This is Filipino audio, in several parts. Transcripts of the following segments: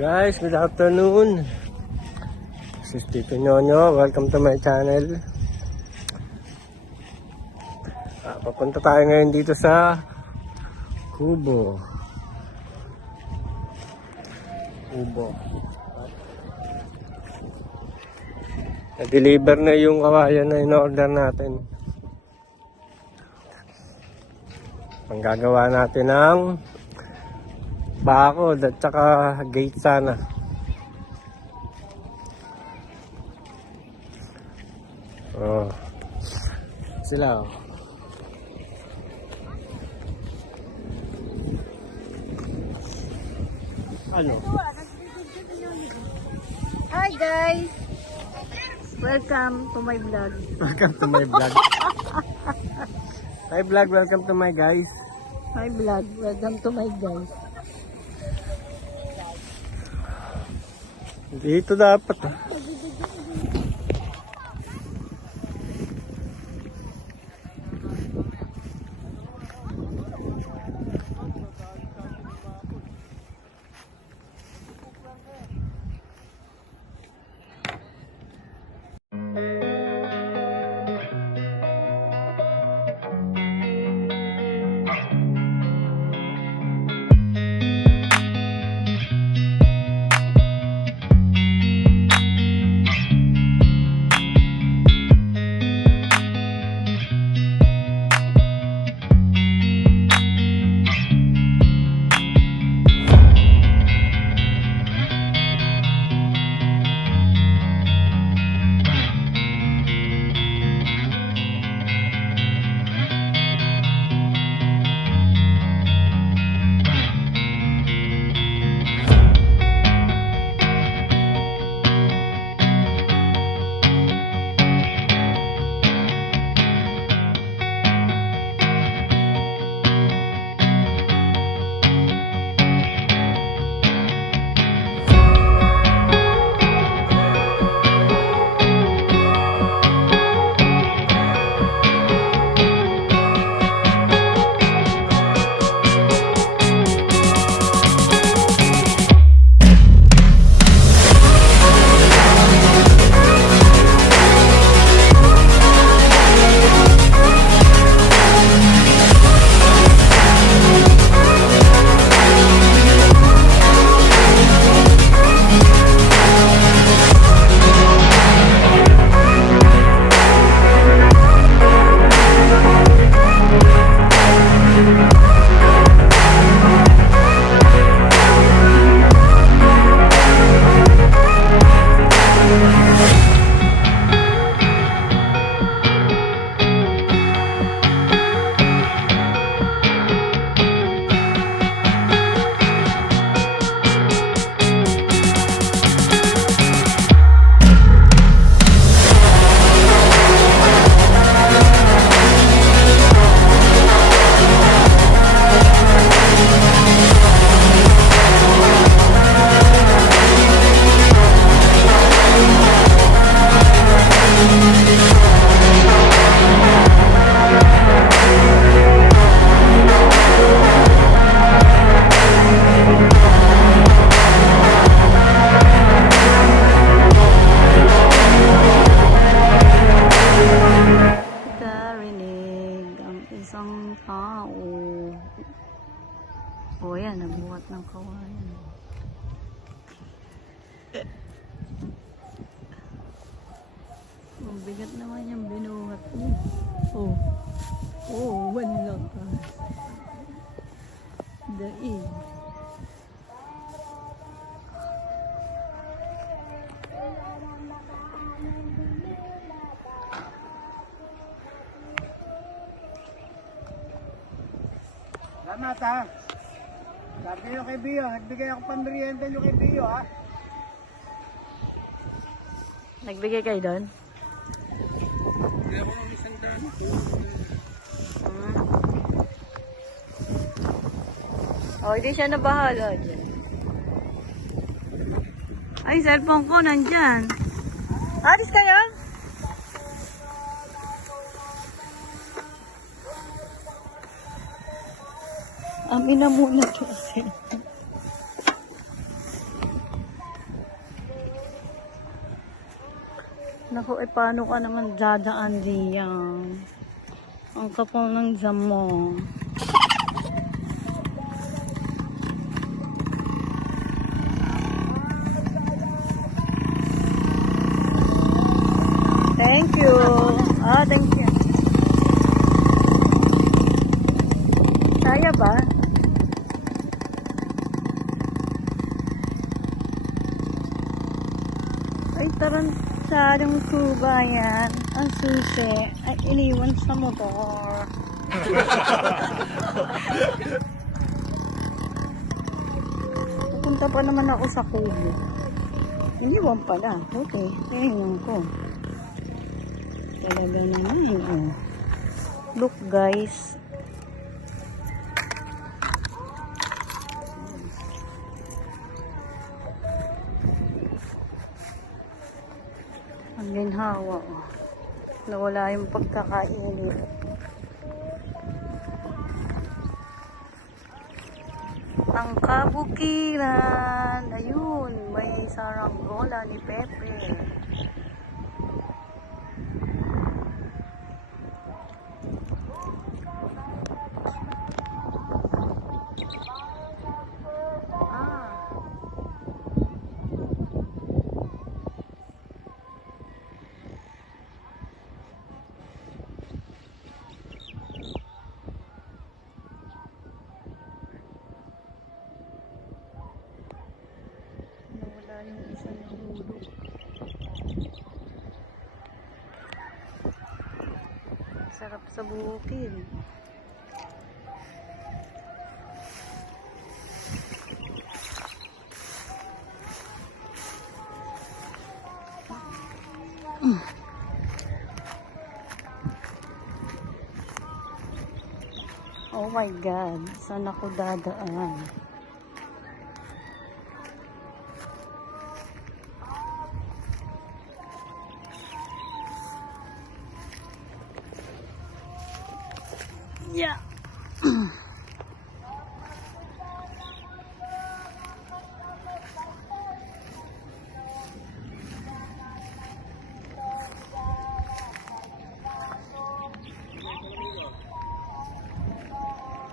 Guys, good afternoon. This is Tito Nyonyo. Welcome to my channel. Papunta tayo ngayon dito sa Kubo. Na-deliver na yung kawayan na in-order natin. Ang gagawa natin ng bakod at saka gate sana. Oh. Sila oh. Ano? Hi guys! Welcome to my vlog. Welcome to my vlog. Hi vlog, welcome to my guys. My vlog, welcome to my guys. Dito dapat. Isang tao. O yan, nagbuhat ng kawayan. Ang bigat naman yung binuhat niya. One lang ka. Daig. Salamat ha. Sabi nyo kay Bio, nagbigay ako pambirienda nyo kay Bio ha. Nagbigay kayo doon? Hindi ako ng isang daan. Hindi siya na bahala dyan. Ay, cellphone ko nandyan. Alis kayo? Amina muna kasi. Naku, eh paano ka naman dadaan diyan? Ang kapal ng jam mo. Thank you. Thank you. Kaya ba? Ay, tarantsadong kubayan. Ang susi ay iniwan sa motor. Pupunta pa naman ako sa kubo. Iniwan pala. Okay, iniwan ko. Talaga naman yun. Look guys. Ang ginhawa. Nawala yung pagkakainit. Ang kabukiran. Ayun. May saranggola ni Pepe. Yung isang nahulog. Sarap sa bukid. Oh my God, saan ako dadaan? Yeah.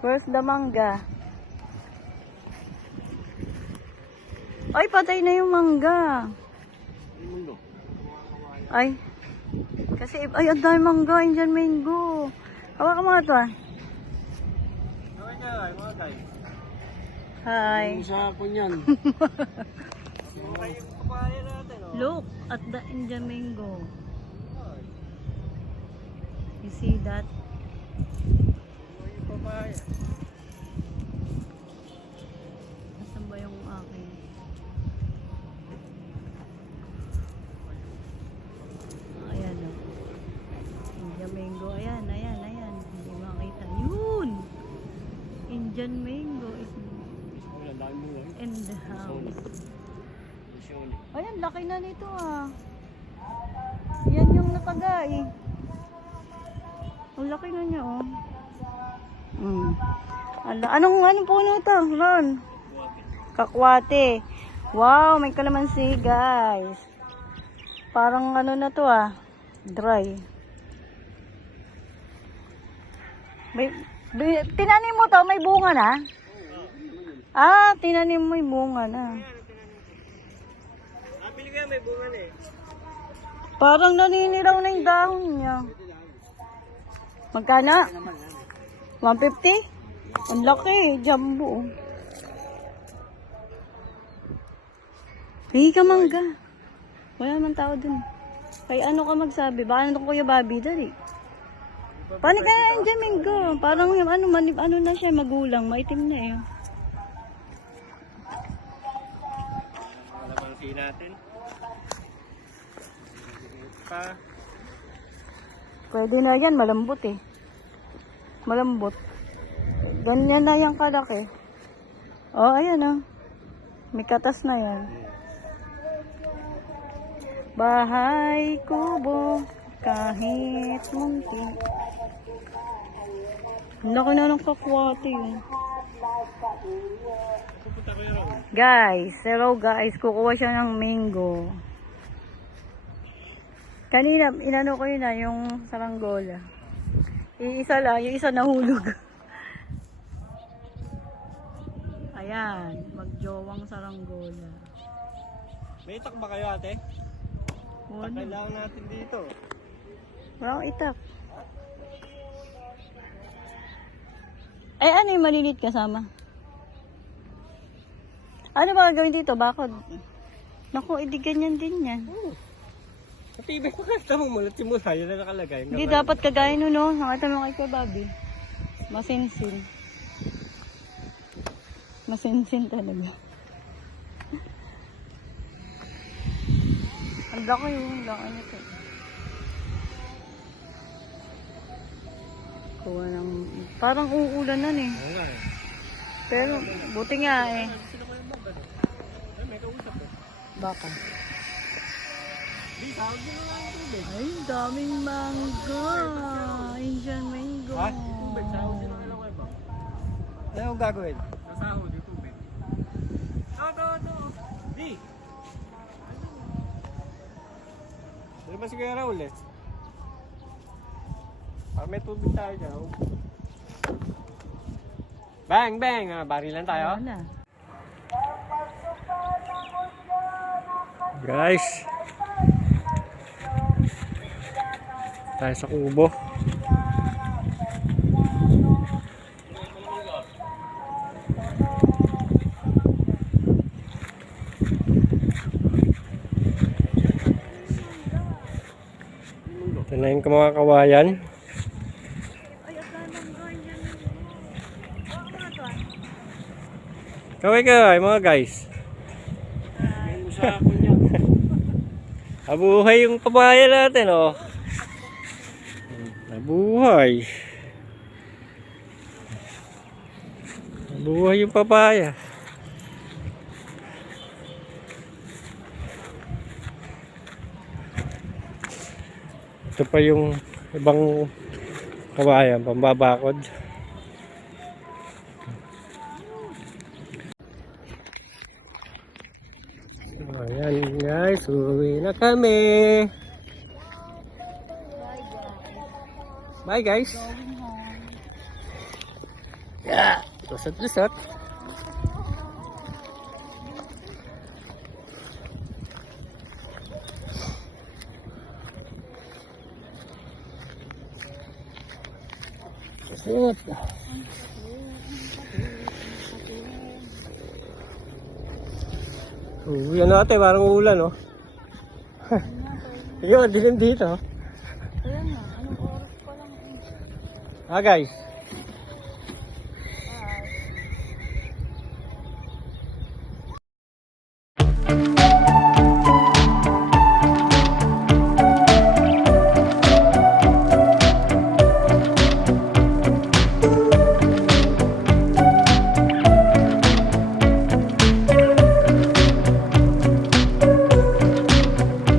Where's the mangga? Ay, patay na yung mangga. Ay. Kasi, ay, ang dami mangga. Indian mango. Hawa ka mga ito ah. Hi. Sa kunyan. Look at the Indian mango. You see that? Nasaan ba yung akin? Ayan o. Indian mango. Ayan, ayan, ayan. Hindi makita. Yun! Indian mango is in the house. Ayan, laki na nito ah. Yan yung nakagay. Ang laki na niya oh. Anong puno to? Ron? Kakwate. Wow, may kalamansi guys. Parang ano na to ah. Dry. Tinanim mo to, may bunga na? Tinanim mo yung bunga na. Pili kaya may bunga na eh. Parang naniniraw na yung dahon niya. Magkano? 150? Ang laki, jumbo. Hindi ka mangga. Wala naman tao dun. Kay ano ka magsabi? Baka nandun Kuya Bobby dali. Paano kaya yung jamingo? Parang yung ano na siya, magulang, maitim na eh. Kalamansi natin. Pwede na yan, malambot eh. Malambot. Ganyan na yung kalaki. Oh, ayan oh. May katas na yan. Bahay kubo, kahit munti. Laki na ng kakwate eh. Guys, hello guys. Kukuha siya ng mango. Kanina, inano ko yun na, yung saranggola. Iisa lang, yung isa nahulog. Ayan, magjowang saranggola. May itak ba kayo ate? Wala. Kailangan natin dito. Walang itak. Eh, ano yung malilit kasama? Ano ba gagawin dito? Bakod? Naku, hindi ganyan din yan. Matibay ko kaya mo mulat simula. Yun na nakalagay. Hindi dapat kagaya nun, no? Nakita mo kay Kuya Bobby. Masinsin. Masinsin talaga. Ang laki yun. Ang laki nito. Kuha ng... Parang uulan na eh. Oo nga eh. Pero, buti nga eh. Sino ko yung bag? Ay, may kausap eh. Baka. Di, tawag nyo na lang ang tubig. Ay, daming mangga. Indian mango. Ha? Tubig, sahod nyo na lang kayo ba? Ano ang gagawin? Nasahod yung tubig. No. Di! Ano ba si Kuya Raul eh? Para may tubig tayo dyan. oh. Bang! Barilan tayo. Wala. Guys. Tayo sa kubo. Ito na yung mga kawayan. Kaway mga guys. Nabuhay yung papaya natin, oh. Nabuhay. Nabuhay yung papaya. Ito pa yung ibang kawayan, pambabakod. Ayan guys, uwi na kami. Bye guys. Yeah, lusot. Lusot. Yan natin, parang ulan, oh. Yun, dilim dito. Ayan na, anong oras pa lang eh. Guys.